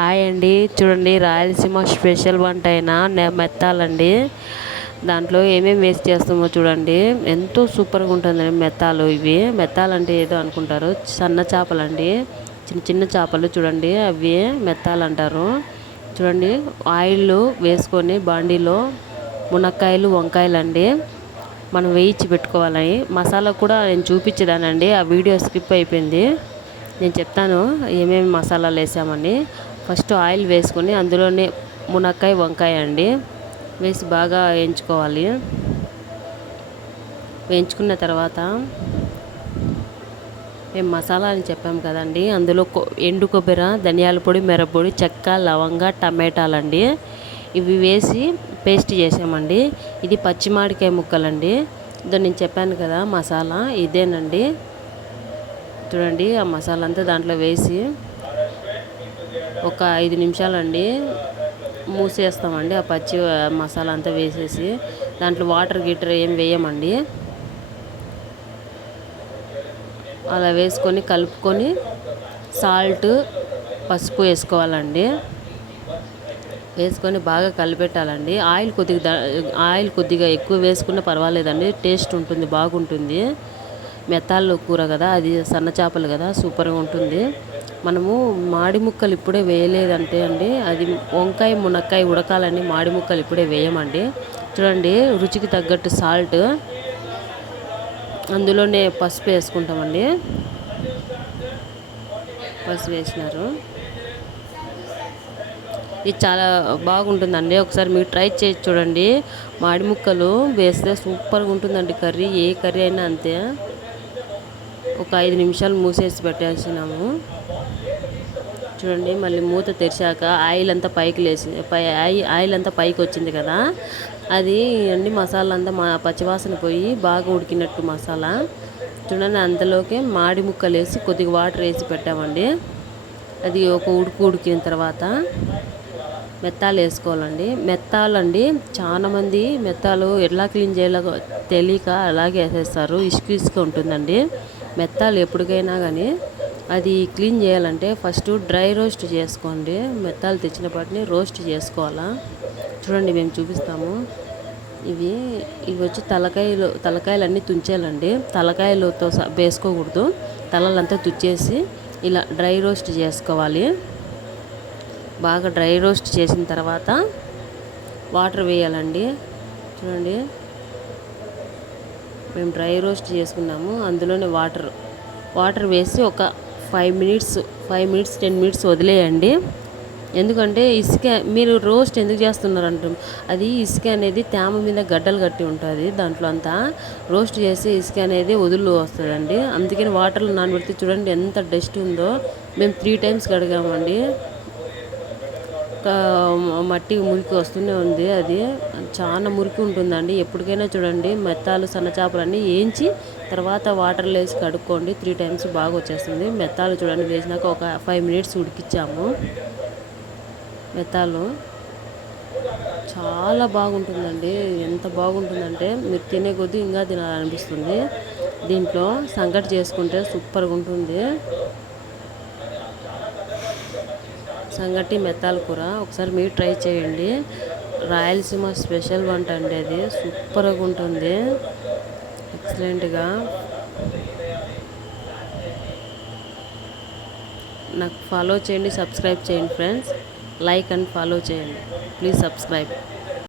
Hi అండి. చూడండి Rayalaseema special వంట అయిన మెత్తాలండి. దాంట్లో ఏమేమి వేస్ట్ చేస్తామో చూడండి. ఎంతో సూపర్గా ఉంటుందండి మెత్తాలు ఇవి. మెత్తాలంటే ఏదో అనుకుంటారు. సన్న చేపలండి. చిన్న చిన్న చేపలు చూడండి అవి మెత్తాలు అంటారు. చూడండి ఆయిల్ వేసుకొని బాండీలో మునక్కాయలు వంకాయలు అండి మనం వేయించి పెట్టుకోవాలి. మసాలా కూడా నేను చూపించేదానండి ఆ వీడియో స్కిప్ అయిపోయింది. నేను చెప్తాను ఏమేమి మసాలాలు వేసామని. ఫస్ట్ ఆయిల్ వేసుకొని అందులోనే మునక్కాయ వంకాయ అండి. వేసి బాగా వేయించుకోవాలి. వేయించుకున్న తర్వాత మేము మసాలా అని చెప్పాం కదండి. అందులో ఎండు కొబ్బరి ధనియాల పొడి మిరపొడి చెక్క లవంగ టమాటాలండి. ఇవి వేసి పేస్ట్ చేసామండి. ఇది పచ్చిమాడికాయ ముక్కలండి. ఇదో నేను చెప్పాను కదా మసాలా ఇదేనండి. చూడండి ఆ మసాలా అంతా దాంట్లో వేసి ఒక ఐదు నిమిషాలండి మూసేస్తామండి ఆ పచ్చి మసాలా అంతా వేసేసి. దాంట్లో వాటర్ గిటర్ ఏం వేయమండి. అలా వేసుకొని కలుపుకొని సాల్ట్ పసుపు వేసుకోవాలండి. వేసుకొని బాగా కలిపెట్టాలండి. ఆయిల్ కొద్దిగా ఆయిల్ కొద్దిగా ఎక్కువ వేసుకున్నా పర్వాలేదండి. టేస్ట్ ఉంటుంది బాగుంటుంది. మెత్తాల్లో కూర కదా అది సన్న చేపలు కదా సూపర్గా ఉంటుంది. మనము మాడి ముక్కలు ఇప్పుడే వేయలేదంటే అండి అది వంకాయ మునక్కాయ ఉడకాలని మాడి ముక్కలు ఇప్పుడే వేయమండి. చూడండి రుచికి తగ్గట్టు సాల్ట్. అందులోనే పసుపు వేసుకుంటామండి. పసుపు వేసినారు. ఇది చాలా బాగుంటుందండి ఒకసారి మీరు ట్రై చేసి చూడండి. మాడి ముక్కలు వేస్తే సూపర్గా ఉంటుందండి కర్రీ ఏ కర్రీ అయినా అంతే. ఒక ఐదు నిమిషాలు మూసేసి పెట్టేసినాము. చూడండి మళ్ళీ మూత తెరిచాక ఆయిల్ అంతా పైకి లేచి పై ఆయి- ఆయిల్ అంతా పైకి వచ్చింది కదా. అది అన్ని మసాలా అంతా మా పచ్చివాసన పోయి బాగా ఉడికినట్టు మసాలా. చూడండి అంతలోకే మాడి ముక్కలు వేసి కొద్దిగా వాటర్ వేసి పెట్టామండి. అది ఒక ఉడుకు ఉడికిన తర్వాత మెత్తాలు వేసుకోవాలండి. మెత్తాలు అండి చాలామంది మెత్తాలు ఎలా క్లీన్ చేయాలో తెలియక అలాగే వేసేస్తారు. ఇసుక ఇసుక ఉంటుందండి. మెత్తాలు ఎప్పటికైనా కానీ అది క్లీన్ చేయాలంటే ఫస్ట్ డ్రై రోస్ట్ చేసుకోండి. మెత్తాలు తెచ్చినప్పటిని రోస్ట్ చేసుకోవాలా? చూడండి మేము చూపిస్తాము. ఇవి ఇవి వచ్చి తలకాయలు తలకాయలు అన్నీ తుంచేయాలండి. తలకాయలతో వేసుకోకూడదు. తలలంతా తుచ్చేసి ఇలా డ్రై రోస్ట్ చేసుకోవాలి. బాగా డ్రై రోస్ట్ చేసిన తర్వాత వాటర్ వేయాలండి. చూడండి. మేము డ్రై రోస్ట్ చేసుకున్నాము. అందులోనే వాటర్ వాటర్ వేసి ఒక five minutes five minutes ten minutes వదిలేయండి. ఎందుకంటే ఇసుక మీరు రోస్ట్ ఎందుకు చేస్తున్నారు అది ఇసుక అనేది తేమ మీద గడ్డలు కట్టి ఉంటుంది. దాంట్లో అంతా రోస్ట్ చేసి ఇసుక అనేది వదులు వస్తుందండి. అందుకని వాటర్లో నానబెడితే చూడండి ఎంత డస్ట్ ఉందో. మేము త్రీ టైమ్స్ కడిగామండి. మట్టి మురికి వస్తూనే ఉంది అది. చాలా మురికి ఉంటుందండి. ఎప్పటికైనా చూడండి మెత్తాలు సన్న చేపలన్నీ వేయించి తర్వాత వాటర్లో వేసి కడుక్కోండి. త్రీ టైమ్స్ బాగా వచ్చేస్తుంది. మెత్తాలు చూడండి వేసినాక ఒక ఫైవ్ మినిట్స్ ఉడికిచ్చాము. మెత్తాలు చాలా బాగుంటుందండి. ఎంత బాగుంటుందంటే మీరు తినే కొద్దీ ఇంకా తినాలనిపిస్తుంది. దీంట్లో సంగటి చేసుకుంటే సూపర్గా ఉంటుంది. సంగటి మెత్తాల కూర. ఒకసారి మీరు ట్రై చేయండి. రాయలసీమ స్పెషల్ వంట అండి అది. సూపర్గా ఉంటుంది. ఎక్సలెంట్గా. నాకు ఫాలో చేయండి సబ్స్క్రైబ్ చేయండి ఫ్రెండ్స్. లైక్ అండ్ ఫాలో చేయండి. Please subscribe.